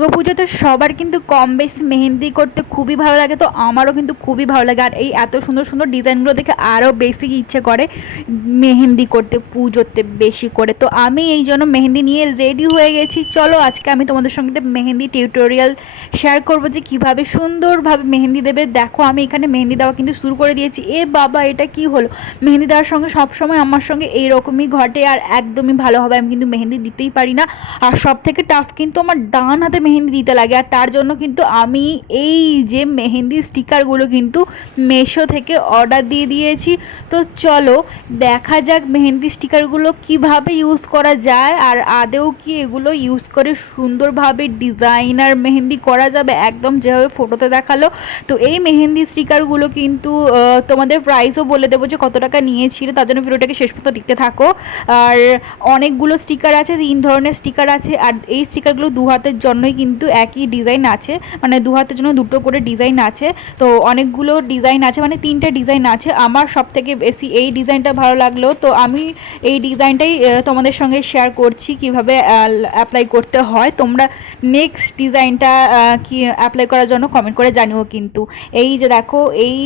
দুর্গাপুজোতে সবার কিন্তু কম বেশি মেহেন্দি করতে খুবই ভালো লাগে, তো আমারও কিন্তু খুবই ভালো লাগে। আর এই এত সুন্দর সুন্দর ডিজাইনগুলো দেখে আরও বেশি ইচ্ছে করে মেহেন্দি করতে পুজোতে বেশি করে। তো আমি এই জন্য মেহেন্দি নিয়ে রেডি হয়ে গেছি। চলো আজকে আমি তোমাদের সঙ্গে একটা মেহেন্দি টিউটোরিয়াল শেয়ার করবো যে কীভাবে সুন্দরভাবে মেহেন্দি দেবে। দেখো আমি এখানে মেহেন্দি দেওয়া কিন্তু শুরু করে দিয়েছি। এ বাবা, এটা কি হলো? মেহেন্দি দেওয়ার সঙ্গে সবসময় আমার সঙ্গে এইরকমই ঘটে, আর একদমই ভালোভাবে আমি কিন্তু মেহেন্দি দিতেই পারি না। আর সব থেকে টাফ কিন্তু আমার ডান হাতে মেহেন্দি দিতে লাগে। আর তার জন্য কিন্তু আমি এই যে মেহেন্দি স্টিকারগুলো কিন্তু মেশো থেকে অর্ডার দিয়ে দিয়েছি। তো চলো দেখা যাক মেহেন্দি স্টিকারগুলো কিভাবে ইউজ করা যায়, আর আদেও কি এগুলো ইউজ করে সুন্দরভাবে ডিজাইনার মেহেন্দি করা যাবে একদম যেভাবে ফটোতে দেখালো। তো এই মেহেন্দি স্টিকারগুলো কিন্তু তোমাদের প্রাইসও বলে দেবো যে কত টাকা নিয়েছিল, তার জন্য ভিডিওটাকে শেষ পর্যন্ত দেখতে থাকো। আর অনেকগুলো স্টিকার আছে, 3 ধরনের স্টিকার আছে। আর এই স্টিকারগুলো দু হাতের জন্যই কিন্তু একই ডিজাইন আছে, মানে দু হাতের জন্য দুটো করে ডিজাইন আছে। তো অনেকগুলো ডিজাইন আছে, মানে 3টে ডিজাইন আছে। আমার সব থেকে বেশি এই ডিজাইনটা ভালো লাগলো, তো আমি এই ডিজাইনটাই তোমাদের সঙ্গে শেয়ার করছি কিভাবে অ্যাপ্লাই করতে হয়। তোমরা নেক্সট ডিজাইনটা কি অ্যাপ্লাই করার জন্য কমেন্ট করে জানিও। কিন্তু এই যে দেখো এই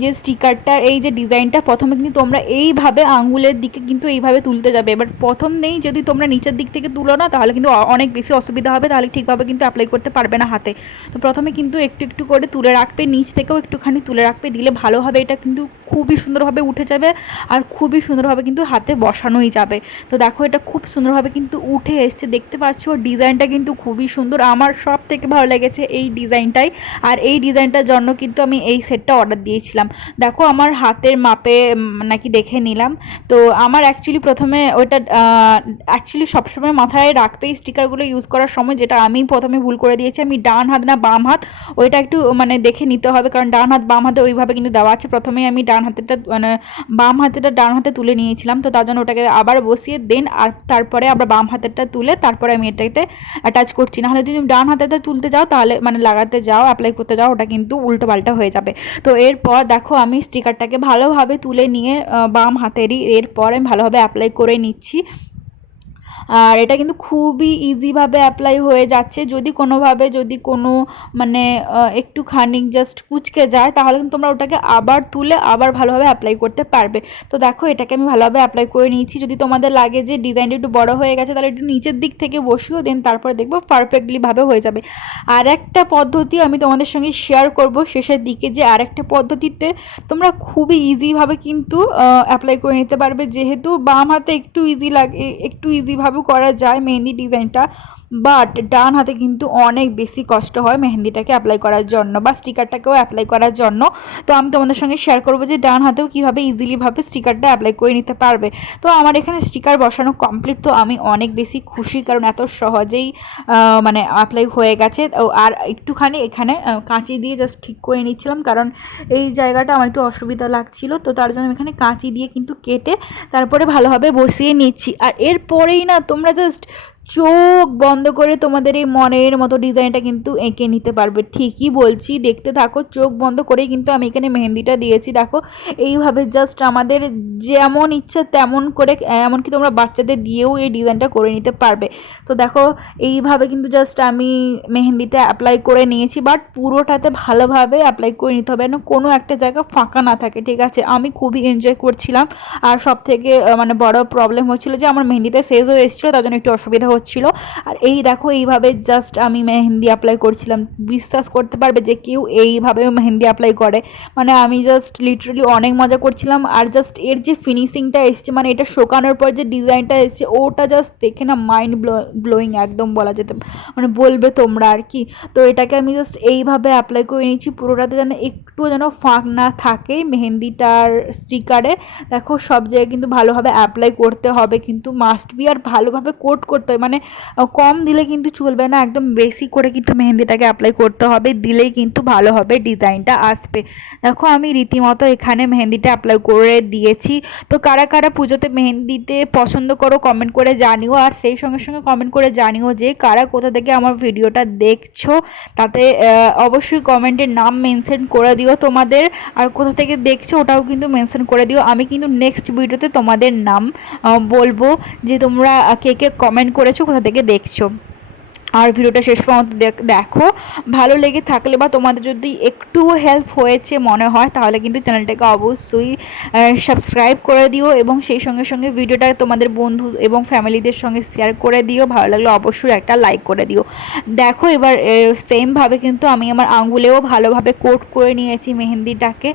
যে স্টিকারটার এই যে ডিজাইনটা, প্রথমে কিন্তু তোমরা এইভাবে আঙুলের দিকে কিন্তু এইভাবে তুলতে যাবে। এবার প্রথম নেই যদি তোমরা নিচের দিক থেকে তুলো না, তাহলে কিন্তু অনেক বেশি অসুবিধা হবে, তাহলে ঠিকভাবে কিন্তু অ্যাপ্লাই করতে পারবে না হাতে। তো প্রথমে কিন্তু একটু একটু করে তুলে রাখবে, নিচ থেকেও একটুখানি তুলে রাখবে, দিলে ভালো হবে। এটা কিন্তু খুবই সুন্দরভাবে উঠে যাবে আর খুবই সুন্দরভাবে কিন্তু হাতে বসানোই যাবে। তো দেখো এটা খুব সুন্দরভাবে কিন্তু উঠে এসছে, দেখতে পাচ্ছ। ডিজাইনটা কিন্তু খুবই সুন্দর, আমার সব থেকে ভালো লেগেছে এই ডিজাইনটাই। আর এই ডিজাইনটার জন্য কিন্তু আমি এই সেটটা অর্ডার দিয়েছিলাম। দেখো আমার হাতের মাপে নাকি দেখে নিলাম। তো আমার অ্যাকচুয়ালি প্রথমে ওইটা অ্যাকচুয়ালি সবসময় মাথায় রাখবে এই স্টিকারগুলো ইউজ করার সময়, যেটা আমি প্রথমে ভুল করে দিয়েছি। আমি ডান হাত না বাম হাত ওইটা একটু মানে দেখে নিতে হবে, কারণ ডান হাত বাম হাতে ওইভাবে কিন্তু দেওয়া আছে। প্রথমেই আমি ডান হাতেরটা মানে বাম হাতেরটা ডান হাতে তুলে নিয়েছিলাম, তো তার জন্য ওটাকে আবার বসিয়ে দেন আর তারপরে আবার বাম হাতেরটা তুলে তারপরে আমি এটাকে অ্যাটাচ করছি। নাহলে যদি তুমি ডান হাতেরটা তুলতে যাও, তাহলে মানে লাগাতে যাও, অ্যাপ্লাই করতে যাও, ওটা কিন্তু উল্টো পাল্টা হয়ে যাবে। তো এরপর দেখো আমি স্টিকারটাকে ভালোভাবে তুলে নিয়ে বাম হাতেরই এরপর আমি ভালোভাবে অ্যাপ্লাই করে নিচ্ছি। আর এটা কিন্তু খুবই ইজিভাবে অ্যাপ্লাই হয়ে যাচ্ছে। যদি কোনোভাবে যদি কোনো মানে একটুখানি জাস্ট কুচকে যায়, তাহলে কিন্তু তোমরা ওটাকে আবার তুলে আবার ভালোভাবে অ্যাপ্লাই করতে পারবে। তো দেখো এটাকে আমি ভালোভাবে অ্যাপ্লাই করে নিয়েছি। যদি তোমাদের লাগে যে ডিজাইনটা একটু বড় হয়ে গেছে, তাহলে একটু নিচের দিক থেকে বসিও, দেন তারপরে দেখবো পারফেক্টলিভাবে হয়ে যাবে। আর একটা পদ্ধতি আমি তোমাদের সঙ্গে শেয়ার করব শেষের দিকে, যে আরেকটা পদ্ধতিতে তোমরা খুবই ইজিভাবে কিন্তু অ্যাপ্লাই করে নিতে পারবে। যেহেতু বাম হাতে একটু ইজি লাগে, একটু ইজিভাবে করা যায় মেহেন্দি ডিজাইনটা, বাট ডান হাতে কিন্তু অনেক বেশি কষ্ট হয় মেহেন্দিটাকে অ্যাপ্লাই করার জন্য বা স্টিকারটাকেও অ্যাপ্লাই করার জন্য। তো আমি তোমাদের সঙ্গে শেয়ার করবো যে ডান হাতেও কীভাবে ইজিলিভাবে স্টিকারটা অ্যাপ্লাই করে নিতে পারবে। তো আমার এখানে স্টিকার বসানো কমপ্লিট, তো আমি অনেক বেশি খুশি, কারণ এত সহজেই মানে অ্যাপ্লাই হয়ে গেছে। আর একটুখানি এখানে কাঁচি দিয়ে জাস্ট ঠিক করে নিচ্ছিলাম, কারণ এই জায়গাটা আমার একটু অসুবিধা লাগছিল, তো তার জন্য আমি এখানে কাঁচি দিয়ে কিন্তু কেটে তারপরে ভালোভাবে বসিয়ে নিচ্ছি। আর এরপরেই না তোমরা জাস্ট চোখ বন্ধ করে তোমাদের এই মনের মতো ডিজাইনটা কিন্তু এঁকে নিতে পারবে। ঠিকই বলছি, দেখতে থাকো। চোখ বন্ধ করেই কিন্তু আমি এখানে মেহেন্দিটা দিয়েছি। দেখো এইভাবে জাস্ট আমাদের যেমন ইচ্ছা তেমন করে, এমনকি তোমরা বাচ্চাদের দিয়েও এই ডিজাইনটা করে নিতে পারবে। তো দেখো এইভাবে কিন্তু জাস্ট আমি মেহেন্দিটা অ্যাপ্লাই করে নিয়েছি, বাট পুরোটাতে ভালোভাবে অ্যাপ্লাই করে নিতে হবে, যেন কোনো একটা জায়গা ফাঁকা না থাকে, ঠিক আছে? আমি খুবই এনজয় করছিলাম। আর সব থেকে মানে বড় প্রবলেম হচ্ছিলো যে আমার মেহেন্দিটা শেষ হয়ে এসেছিলো, তার জন্য একটু অসুবিধা হচ্ছিল। আর এই দেখো এইভাবে জাস্ট আমি মেহেন্দি অ্যাপ্লাই করছিলাম। বিশ্বাস করতে পারবে যে কেউ এইভাবেও মেহেন্দি অ্যাপ্লাই করে? মানে আমি জাস্ট লিটারালি অনেক মজা করছিলাম। আর জাস্ট এর যে ফিনিশিংটা এসছে, মানে এটা শোকানোর পর যে ডিজাইনটা এসছে, ওটা জাস্ট দেখে না মাইন্ড ব্লোয়িং একদম বলা যেতে, মানে বলবে তোমরা আর কি। তো এটাকে আমি জাস্ট এইভাবে অ্যাপ্লাই করে নিচ্ছি, পুরোটাতে যেন একটুও যেন ফাঁক না থাকে মেহেন্দিটার স্টিকারে। দেখো সব জায়গায় কিন্তু ভালোভাবে অ্যাপ্লাই করতে হবে, কিন্তু মাস্ট বি, আর ভালোভাবে কোট করতে হবে। মানে কম দিলে কিন্তু চলবে না, একদম বেশি করে কিন্তু মেহেন্দিটাকে অ্যাপ্লাই করতে হবে, দিলেই কিন্তু ভালোভাবে ডিজাইনটা আসবে। দেখো আমি রীতিমতো এখানে মেহেন্দিটা অ্যাপ্লাই করে দিয়েছি। তো কারা কারা পুজোতে মেহেন্দিতে পছন্দ করো কমেন্ট করে জানিও। আর সেই সঙ্গে সঙ্গে কমেন্ট করে জানিও যে কারা কোথা থেকে আমার ভিডিওটা দেখছো, তাতে অবশ্যই কমেন্টের নাম মেনশন করে দিও তোমাদের, আর কোথা থেকে দেখছো ওটাও কিন্তু মেনশন করে দিও। আমি কিন্তু নেক্সট ভিডিওতে তোমাদের নাম বলবো যে তোমরা কে কে কমেন্ট করেছো, কোথা থেকে দেখছো। আর ভিডিওটা শেষ পর্যন্ত দেখো। ভালো লেগে থাকলে বা তোমাদের যদি একটুও হেল্প হয়েছে মনে হয় তাহলে কিন্তু চ্যানেলটাকে অবশ্যই সাবস্ক্রাইব করে দিও এবং সেই সঙ্গে সঙ্গে ভিডিওটা তোমাদের বন্ধু এবং ফ্যামিলিদের সঙ্গে শেয়ার করে দিও। ভালো লাগলে অবশ্যই একটা লাইক করে দিও। দেখো এবার সেমভাবে কিন্তু আমি আমার আঙুলেও ভালোভাবে কোট করে নিয়েছি, মেহেন্দিটাকে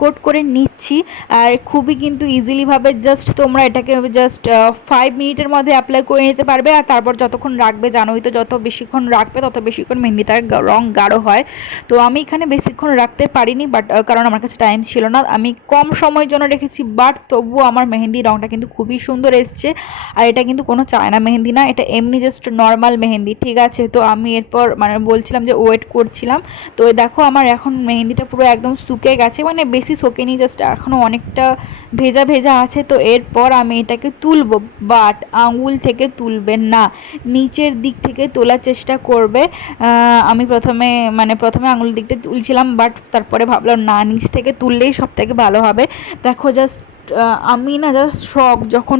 কোট করে নিচ্ছি। আর খুবই কিন্তু ইজিলিভাবে জাস্ট তোমরা এটাকে জাস্ট 5 মিনিটের মধ্যে অ্যাপ্লাই করে নিতে পারবে। আর তারপর যতক্ষণ রাখবে জানোই তো, যত বেশিক্ষণ রাখবে তত বেশিক্ষণ মেহেন্দিটার রং গাঢ় হয়। তো আমি এখানে বেশিক্ষণ রাখতে পারিনি, বাট কারণ আমার কাছে টাইম ছিল না, আমি কম সময়ের জন্য রেখেছি, বাট তবুও আমার মেহেন্দি রংটা কিন্তু খুবই সুন্দর এসছে। আর এটা কিন্তু কোনো চায়না মেহেন্দি না, এটা এমনি জাস্ট নর্মাল মেহেন্দি, ঠিক আছে। তো আমি এরপর মানে বলছিলাম যে ওয়েট করছিলাম। তো দেখো আমার এখন মেহেন্দিটা পুরো একদম শুকিয়ে গেছে, মানে বেশি শোকেনি, জাস্ট এখনও অনেকটা ভেজা ভেজা আছে। তো এরপর আমি এটাকে তুলবো, বাট আঙুল থেকে তুলবেন না, নিচের দিক থেকে তোলার চেষ্টা করবে। আমি প্রথমে আঙুলের দিকটা তুলছিলাম, বাট তারপরে ভাবলাম না, নিচ থেকে তুললেই সব থেকে ভালো হবে। দেখো জাস্ট আমি না জাস্ট শখ, যখন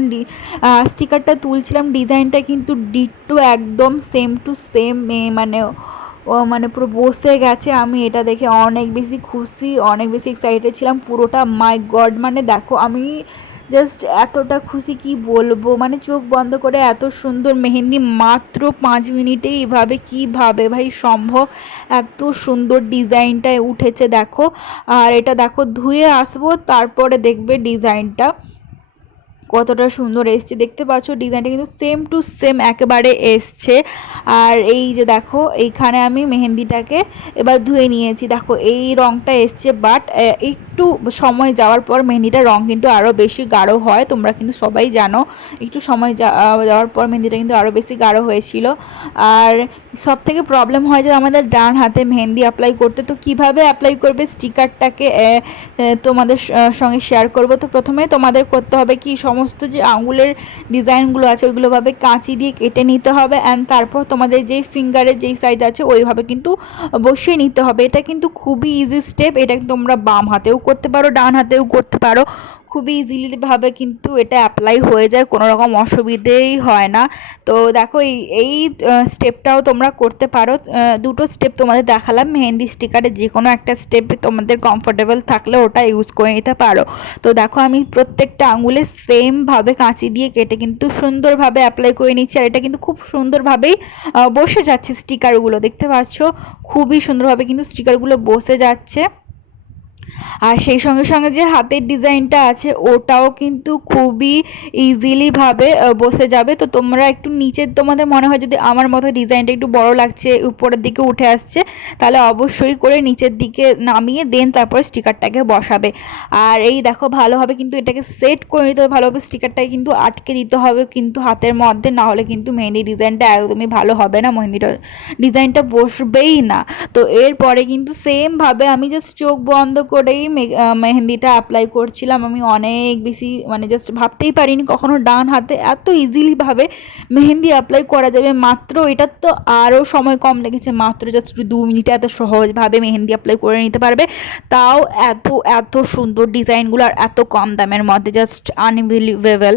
স্টিকারটা তুলছিলাম ডিজাইনটা কিন্তু ডিট্টো একদম সেম টু সেম, মানে পুরো বসে গেছে। আমি এটা দেখে অনেক বেশি খুশি, অনেক বেশি এক্সাইটেড ছিলাম পুরোটা। মাই গড, মানে দেখো আমি জাস্ট এতটা খুশি কি বলবো, মানে চোখ বন্ধ করে এত সুন্দর মেহেন্দি মাত্র 5 মিনিটেই এভাবে কীভাবে ভাই সম্ভব, এত সুন্দর ডিজাইনটা উঠেছে দেখো। আর এটা দেখো ধুয়ে আসবো তারপরে দেখবে ডিজাইনটা কতটা সুন্দর এসছে, দেখতে পাচ্ছ ডিজাইনটা কিন্তু সেম টু সেম একেবারে এসছে। আর এই যে দেখো এইখানে আমি মেহেন্দিটাকে এবার ধুয়ে নিয়েছি, দেখো এই রঙটা এসছে, বাট একটু সময় যাওয়ার পর মেহেন্দিটার রঙ কিন্তু আরও বেশি গাঢ় হয়, তোমরা কিন্তু সবাই জানো। একটু সময় যাওয়ার পর মেহেন্দিটা কিন্তু আরও বেশি গাঢ় হয়েছিল। আর সব থেকে প্রবলেম হয় যে আমাদের ডান হাতে মেহেন্দি অ্যাপ্লাই করতে, তো কিভাবে অ্যাপ্লাই করবে স্টিকারটাকে তোমাদের সঙ্গে শেয়ার করব। তো প্রথমে তোমাদের করতে হবে কি, সমস্ত যে আঙুলের ডিজাইনগুলো আছে ওইগুলোভাবে কাঁচি দিয়ে কেটে নিতে হবে, অ্যান্ড তারপর তোমাদের যেই ফিঙ্গারের যেই সাইজ আছে ওইভাবে কিন্তু বসিয়ে নিতে হবে। এটা কিন্তু খুবই ইজি স্টেপ, এটা তোমরা বাম হাতেও করতে পারো, ডান হাতেও করতে পারো, খুবই ইজিলিভাবে কিন্তু এটা অ্যাপ্লাই হয়ে যায়, কোনো রকম অসুবিধেই হয় না। তো দেখো এই স্টেপটাও তোমরা করতে পারো। দুটো স্টেপ তোমাদের দেখালাম, মেহেন্দি স্টিকারে যে কোনো একটা স্টেপ তোমাদের কমফোর্টেবল থাকলে ওটা ইউজ করে নিতে পারো। তো দেখো আমি প্রত্যেকটা আঙুলে সেমভাবে কাঁচি দিয়ে কেটে কিন্তু সুন্দরভাবে অ্যাপ্লাই করে নিচ্ছি। আর এটা কিন্তু খুব সুন্দরভাবেই বসে যাচ্ছে, স্টিকারগুলো দেখতে পাচ্ছ খুবই সুন্দরভাবে কিন্তু স্টিকারগুলো বসে যাচ্ছে। আর সেই সঙ্গে সঙ্গে যে হাতের ডিজাইনটা আছে ওটাও কিন্তু খুবই ইজিলিভাবে বসে যাবে। তো তোমরা একটু নিচের, তোমাদের মনে হয় যদি আমার মতো ডিজাইনটা একটু বড় লাগছে, উপরের দিকে উঠে আসছে, তাহলে অবশ্যই করে নিচের দিকে নামিয়ে দেন তারপরে স্টিকারটাকে বসাবে। আর এই দেখো ভালোভাবে কিন্তু এটাকে সেট করে নিতে হবে, ভালোভাবে স্টিকারটাকে কিন্তু আটকে দিতে হবে কিন্তু হাতের মধ্যে, না হলে কিন্তু মেহেন্দি ডিজাইনটা একদমই ভালো হবে না, মেহেন্দিটা ডিজাইনটা বসবেই না। তো এরপরে কিন্তু সেমভাবে আমি জাস্ট চোখ বন্ধ করেই মেহেন্দিটা অ্যাপ্লাই করছিলাম। আমি অনেক বেশি মানে জাস্ট ভাবতেই পারিনি কখনো ডান হাতে এত ইজিলিভাবে মেহেন্দি অ্যাপ্লাই করা যাবে। মাত্র এটার তো আরও সময় কম লেগেছে, মাত্র জাস্ট 2 মিনিটে এত সহজভাবে মেহেন্দি অ্যাপ্লাই করে নিতে পারবে, তাও এত এত সুন্দর ডিজাইনগুলো আর এত কম দামের মধ্যে, জাস্ট আনবিলিভেবল।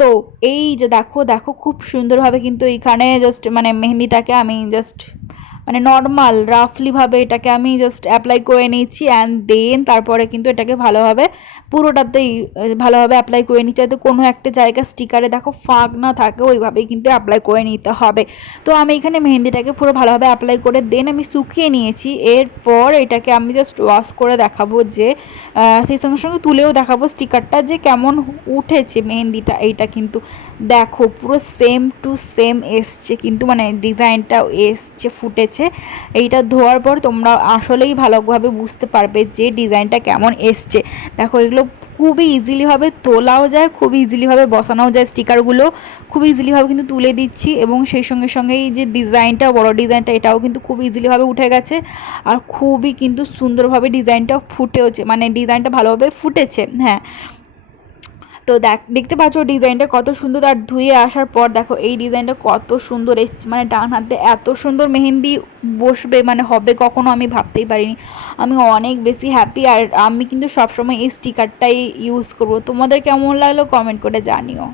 তো এই যে দেখো দেখো খুব সুন্দরভাবে কিন্তু এইখানে জাস্ট মানে মেহেন্দিটাকে আমি জাস্ট মানে নর্মাল রাফলিভাবে এটাকে আমি জাস্ট অ্যাপ্লাই করে নিচ্ছি, অ্যান্ড দেন তারপরে কিন্তু এটাকে ভালোভাবে পুরোটাতেই ভালোভাবে অ্যাপ্লাই করে নিচ্ছি, যাতে কোনো একটা জায়গা স্টিকারে দেখো ফাঁক না থাকে, ওইভাবেই কিন্তু অ্যাপ্লাই করে নিতে হবে। তো আমি এখানে মেহেন্দিটাকে পুরো ভালোভাবে অ্যাপ্লাই করে দেন আমি শুকিয়ে নিয়েছি। এরপর এটাকে আমি জাস্ট ওয়াশ করে দেখাবো, যে সেই সঙ্গে সঙ্গে তুলেও দেখাবো স্টিকারটা যে কেমন উঠেছে মেহেন্দিটা। এইটা কিন্তু দেখো পুরো সেম টু সেম এসছে, কিন্তু মানে ডিজাইনটাও এসছে, ফুটেছে। এইটা ধোয়ার পর তোমরা আসলেই ভালোভাবে বুঝতে পারবে যে ডিজাইনটা কেমন এসছে। দেখো এগুলো খুবই ইজিলিভাবে তোলাও যায়, খুবই ইজিলিভাবে বসানোও যায়, স্টিকারগুলো খুব ইজিলিভাবে কিন্তু তুলে দিচ্ছি, এবং সেই সঙ্গে সঙ্গে এই যে ডিজাইনটা বড় ডিজাইনটা এটাও কিন্তু খুব ইজিলিভাবে উঠে গেছে। আর খুবই কিন্তু সুন্দরভাবে ডিজাইনটা ফুটেওছে, মানে ডিজাইনটা ভালোভাবে ফুটেছে। হ্যাঁ, তো দেখতে পাচ্ছ ডিজাইনটা কত সুন্দর। আর ধুয়ে আসার পর দেখো এই ডিজাইনটা কত সুন্দর এসছে, মানে ডান হাতে এত সুন্দর মেহেন্দি বসবে মানে হবে কখনো আমি ভাবতেই পারিনি। আমি অনেক বেশি হ্যাপি, আর আমি কিন্তু সবসময় এই স্টিকারটাই ইউজ করব। তোমাদের কেমন লাগলো কমেন্ট করে জানিও।